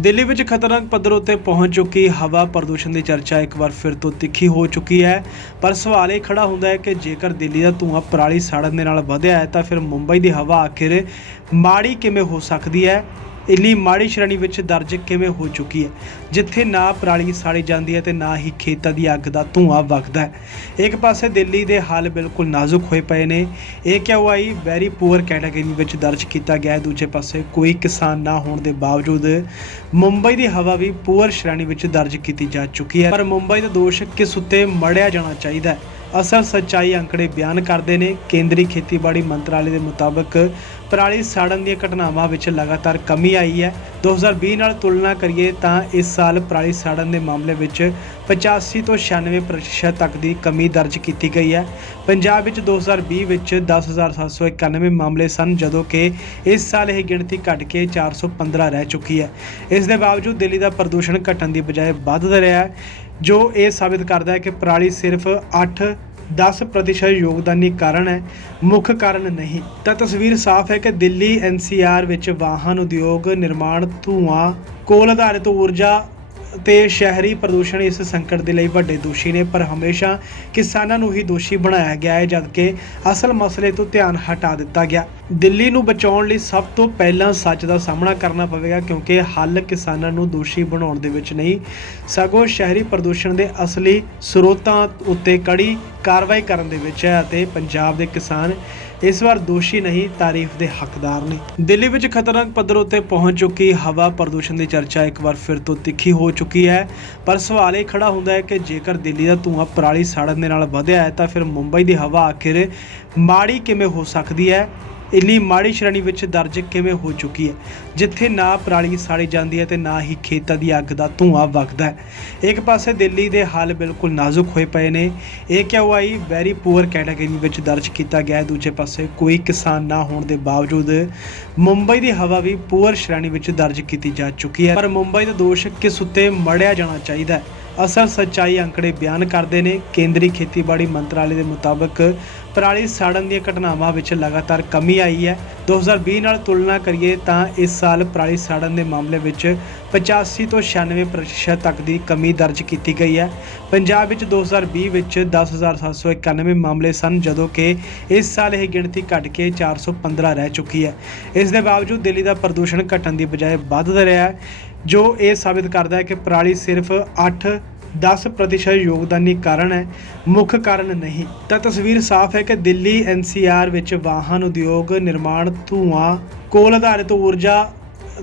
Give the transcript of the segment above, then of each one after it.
ਦਿੱਲੀ ਵਿੱਚ ਖਤਰਨਾਕ ਪੱਧਰ ਉੱਤੇ ਪਹੁੰਚ ਚੁੱਕੀ ਹਵਾ ਪ੍ਰਦੂਸ਼ਣ ਦੀ ਚਰਚਾ ਇੱਕ ਵਾਰ ਫਿਰ ਤੋਂ ਤਿੱਖੀ ਹੋ ਚੁੱਕੀ ਹੈ। ਪਰ ਸਵਾਲ ਇਹ ਖੜਾ ਹੁੰਦਾ ਹੈ ਕਿ ਜੇਕਰ ਦਿੱਲੀ ਦਾ ਧੂੰਆਂ ਪਰਾਲੀ ਸਾੜਨ ਦੇ ਨਾਲ ਵਧਿਆ ਹੈ ਤਾਂ ਫਿਰ ਮੁੰਬਈ ਦੀ ਹਵਾ ਆਖਿਰ ਮਾੜੀ ਕਿਵੇਂ ਹੋ ਸਕਦੀ ਹੈ? ਇੰਨੀ ਮਾੜੀ ਸ਼੍ਰੇਣੀ ਵਿੱਚ ਦਰਜ ਕਿਵੇਂ ਹੋ ਚੁੱਕੀ ਹੈ? ਜਿੱਥੇ ਨਾ ਪਰਾਲੀ ਸਾੜੀ ਜਾਂਦੀ ਹੈ ਤੇ ਨਾ ਹੀ ਖੇਤਾਂ ਦੀ ਅੱਗ ਦਾ ਧੂੰਆਂ ਵਗਦਾ ਹੈ। ਇੱਕ ਪਾਸੇ ਦਿੱਲੀ ਦੇ ਹਾਲ ਬਿਲਕੁਲ ਨਾਜ਼ੁਕ ਹੋਏ ਪਏ ਨੇ। ਇਹ ਕਿਉਂ ਆਈ? ਵੈਰੀ ਪੂਅਰ ਕੈਟਾਗਰੀ ਵਿੱਚ ਦਰਜ ਕੀਤਾ ਗਿਆ ਹੈ। ਦੂਜੇ ਪਾਸੇ ਕੋਈ ਕਿਸਾਨ ਨਾ ਹੋਣ ਦੇ ਬਾਵਜੂਦ ਮੁੰਬਈ ਦੀ ਹਵਾ ਵੀ ਪੂਅਰ ਸ਼੍ਰੇਣੀ ਵਿੱਚ ਦਰਜ ਕੀਤੀ ਜਾ ਚੁੱਕੀ ਹੈ। ਪਰ ਮੁੰਬਈ ਦਾ ਦੋਸ਼ ਕਿਸ ਉੱਤੇ ਮੜਿਆ ਜਾਣਾ ਚਾਹੀਦਾ ਹੈ? ਅਸਲ ਸੱਚਾਈ ਅੰਕੜੇ ਬਿਆਨ ਕਰਦੇ ਨੇ। ਕੇਂਦਰੀ ਖੇਤੀਬਾੜੀ ਮੰਤਰਾਲੇ ਦੇ ਮੁਤਾਬਕ ਪਰਾਲੀ ਸਾੜਨ ਦੀਆਂ ਘਟਨਾਵਾਂ ਵਿੱਚ ਲਗਾਤਾਰ ਕਮੀ ਆਈ ਹੈ। 2020 ਨਾਲ ਤੁਲਨਾ ਕਰੀਏ ਤਾਂ ਇਸ ਸਾਲ ਪਰਾਲੀ ਸਾੜਨ ਦੇ ਮਾਮਲੇ ਵਿੱਚ 85 ਤੋਂ 96% ਤੱਕ ਦੀ ਕਮੀ ਦਰਜ ਕੀਤੀ ਗਈ ਹੈ। ਪੰਜਾਬ ਵਿੱਚ 2020 ਵਿੱਚ 10791 ਮਾਮਲੇ ਸਨ, ਜਦੋਂ ਕਿ ਇਸ ਸਾਲ ਇਹ ਗਿਣਤੀ ਘਟ ਕੇ 415 ਰਹਿ ਚੁੱਕੀ ਹੈ। ਇਸ ਦੇ ਬਾਵਜੂਦ ਦਿੱਲੀ ਦਾ ਪ੍ਰਦੂਸ਼ਣ ਘਟਣ ਦੀ ਬਜਾਏ ਵੱਧ ਰਿਹਾ ਹੈ। ਜੋ ਇਹ ਸਾਬਿਤ ਕਰਦਾ ਹੈ ਕਿ ਪਰਾਲੀ ਸਿਰਫ 8 10% ਯੋਗਦਾਨੀ ਕਾਰਨ ਹੈ, ਮੁੱਖ ਕਾਰਨ ਨਹੀਂ। ਤਾਂ ਤਸਵੀਰ ਸਾਫ਼ ਹੈ ਕਿ ਦਿੱਲੀ ਐਨਸੀਆਰ ਵਿੱਚ ਵਾਹਨ ਉਦਯੋਗ ਨਿਰਮਾਣ ਧੂਆਂ ਕੋਲ ਆਧਾਰਿਤ ਊਰਜਾ ਤੇ ਸ਼ਹਿਰੀ ਪ੍ਰਦੂਸ਼ਣ ਇਸ ਸੰਕਟ ਦੇ ਲਈ ਵੱਡੇ ਦੋਸ਼ੀ ਨੇ, ਪਰ ਹਮੇਸ਼ਾ ਕਿਸਾਨਾਂ ਨੂੰ ਹੀ ਦੋਸ਼ੀ ਬਣਾਇਆ ਗਿਆ ਹੈ, ਜਦਕਿ ਅਸਲ ਮਸਲੇ ਤੋਂ ਧਿਆਨ ਹਟਾ ਦਿੱਤਾ ਗਿਆ। ਦਿੱਲੀ ਨੂੰ ਬਚਾਉਣ ਲਈ ਸਭ ਤੋਂ ਪਹਿਲਾਂ ਸੱਚ ਦਾ ਸਾਹਮਣਾ ਕਰਨਾ ਪਵੇਗਾ ਕਿਉਂਕਿ ਹੱਲ ਕਿਸਾਨਾਂ ਨੂੰ ਦੋਸ਼ੀ ਬਣਾਉਣ ਦੇ ਵਿੱਚ ਨਹੀਂ, ਸਗੋਂ ਸ਼ਹਿਰੀ ਪ੍ਰਦੂਸ਼ਣ ਦੇ ਅਸਲੀ ਸਰੋਤਾਂ ਉੱਤੇ ਕੜੀ ਕਾਰਵਾਈ ਕਰਨ ਦੇ ਵਿੱਚ ਹੈ ਅਤੇ ਪੰਜਾਬ ਦੇ ਕਿਸਾਨ ਇਸ ਵਾਰ ਦੋਸ਼ੀ ਨਹੀਂ, ਤਾਰੀਫ ਦੇ ਹੱਕਦਾਰ ਨੇ। ਦਿੱਲੀ ਵਿੱਚ ਖਤਰਨਾਕ ਪੱਧਰ ਉੱਤੇ ਪਹੁੰਚ ਚੁੱਕੀ ਹਵਾ ਪ੍ਰਦੂਸ਼ਣ ਦੀ ਚਰਚਾ ਇੱਕ ਵਾਰ ਫਿਰ ਤੋਂ ਤਿੱਖੀ ਹੋ ਚੁੱਕੀ ਹੈ, ਪਰ ਸਵਾਲ ਇਹ ਖੜਾ ਹੁੰਦਾ ਹੈ ਕਿ ਜੇਕਰ ਦਿੱਲੀ ਦਾ ਧੂੰਆਂ ਪਰਾਲੀ ਸਾੜਨ ਦੇ ਨਾਲ ਵਧਿਆ ਹੈ ਤਾਂ ਫਿਰ ਮੁੰਬਈ ਦੀ ਹਵਾ ਆਖਿਰ ਮਾੜੀ ਕਿਵੇਂ ਹੋ ਸਕਦੀ ਹੈ? ਇੰਨੀ ਮਾੜੀ ਸ਼੍ਰੇਣੀ ਵਿੱਚ ਦਰਜ ਕਿਵੇਂ ਹੋ ਚੁੱਕੀ ਹੈ? ਜਿੱਥੇ ਨਾ ਪਰਾਲੀ ਸਾੜੀ ਜਾਂਦੀ ਹੈ ਤੇ ਨਾ ਹੀ ਖੇਤਾਂ ਦੀ ਅੱਗ ਦਾ ਧੂੰਆਂ ਵਗਦਾ ਹੈ। ਇੱਕ ਪਾਸੇ ਦਿੱਲੀ ਦੇ ਹਾਲ ਬਿਲਕੁਲ ਨਾਜ਼ੁਕ ਹੋਏ ਪਏ ਨੇ। ਇਹ ਕਿਉਂ ਆਈ? ਵੈਰੀ ਪੂਅਰ ਕੈਟਾਗਰੀ ਵਿੱਚ ਦਰਜ ਕੀਤਾ ਗਿਆ ਦੂਜੇ ਪਾਸੇ ਕੋਈ ਕਿਸਾਨ ਨਾ ਹੋਣ ਦੇ ਬਾਵਜੂਦ ਮੁੰਬਈ ਦੀ ਹਵਾ ਵੀ ਪੂਅਰ ਸ਼੍ਰੇਣੀ ਵਿੱਚ ਦਰਜ ਕੀਤੀ ਜਾ ਚੁੱਕੀ ਹੈ। ਪਰ ਮੁੰਬਈ ਦਾ ਦੋਸ਼ ਕਿਸ ਉੱਤੇ ਮੜਿਆ ਜਾਣਾ ਚਾਹੀਦਾ ਹੈ? ਅਸਲ ਸੱਚਾਈ ਅੰਕੜੇ ਬਿਆਨ ਕਰਦੇ ਨੇ। ਕੇਂਦਰੀ ਖੇਤੀਬਾੜੀ ਮੰਤਰਾਲੇ ਦੇ ਮੁਤਾਬਕ ਪਰਾਲੀ ਸਾੜਨ ਦੀਆਂ ਘਟਨਾਵਾਂ ਵਿੱਚ ਲਗਾਤਾਰ ਕਮੀ ਆਈ ਹੈ। 2020 ਨਾਲ ਤੁਲਨਾ ਕਰੀਏ ਤਾਂ ਇਸ ਸਾਲ ਪਰਾਲੀ ਸਾੜਨ ਦੇ ਮਾਮਲੇ ਵਿੱਚ 85 ਤੋਂ 96% ਤੱਕ ਦੀ ਕਮੀ ਦਰਜ ਕੀਤੀ ਗਈ ਹੈ। ਪੰਜਾਬ ਵਿੱਚ 2020 ਵਿੱਚ 10791 ਮਾਮਲੇ ਸਨ, ਜਦੋਂ ਕਿ ਇਸ ਸਾਲ ਇਹ ਗਿਣਤੀ ਘਟ ਕੇ 415 ਰਹਿ ਚੁੱਕੀ ਹੈ। ਇਸ ਦੇ ਬਾਵਜੂਦ ਦਿੱਲੀ ਦਾ ਪ੍ਰਦੂਸ਼ਣ ਘਟਣ ਦੀ ਬਜਾਏ ਵੱਧ ਰਿਹਾ ਹੈ। ਜੋ ਇਹ ਸਾਬਿਤ ਕਰਦਾ ਹੈ ਕਿ ਪਰਾਲੀ ਸਿਰਫ 8 10% ਯੋਗਦਾਨੀ ਕਾਰਨ ਹੈ, ਮੁੱਖ ਕਾਰਨ ਨਹੀਂ। ਤਾਂ ਤਸਵੀਰ ਸਾਫ਼ ਹੈ ਕਿ ਦਿੱਲੀ ਐਨਸੀਆਰ ਵਿੱਚ ਵਾਹਨ ਉਦਯੋਗ ਨਿਰਮਾਣ ਧੂਆਂ, ਕੋਲ ਆਧਾਰਿਤ ਊਰਜਾ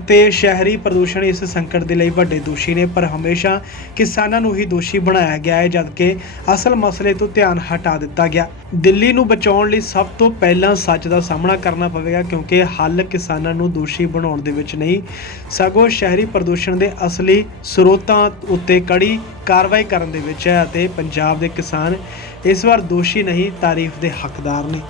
ਤੇ ਸ਼ਹਿਰੀ ਪ੍ਰਦੂਸ਼ਣ ਇਸ ਸੰਕਟ ਦੇ ਲਈ ਵੱਡੇ ਦੋਸ਼ੀ ਨੇ, ਪਰ ਹਮੇਸ਼ਾ ਕਿਸਾਨਾਂ ਨੂੰ ਹੀ ਦੋਸ਼ੀ ਬਣਾਇਆ ਗਿਆ ਹੈ, ਜਦਕਿ ਅਸਲ ਮਸਲੇ ਤੋਂ ਧਿਆਨ ਹਟਾ ਦਿੱਤਾ ਗਿਆ। ਦਿੱਲੀ ਨੂੰ ਬਚਾਉਣ ਲਈ ਸਭ ਤੋਂ ਪਹਿਲਾਂ ਸੱਚ ਦਾ ਸਾਹਮਣਾ ਕਰਨਾ ਪਵੇਗਾ, ਕਿਉਂਕਿ ਹੱਲ ਕਿਸਾਨਾਂ ਨੂੰ ਦੋਸ਼ੀ ਬਣਾਉਣ ਦੇ ਵਿੱਚ ਨਹੀਂ, ਸਗੋਂ ਸ਼ਹਿਰੀ ਪ੍ਰਦੂਸ਼ਣ ਦੇ ਅਸਲੀ ਸਰੋਤਾਂ ਉੱਤੇ ਕੜੀ ਕਾਰਵਾਈ ਕਰਨ ਦੇ ਵਿੱਚ ਹੈ ਅਤੇ ਪੰਜਾਬ ਦੇ ਕਿਸਾਨ ਇਸ ਵਾਰ ਦੋਸ਼ੀ ਨਹੀਂ, ਤਾਰੀਫ ਦੇ ਹੱਕਦਾਰ ਨੇ।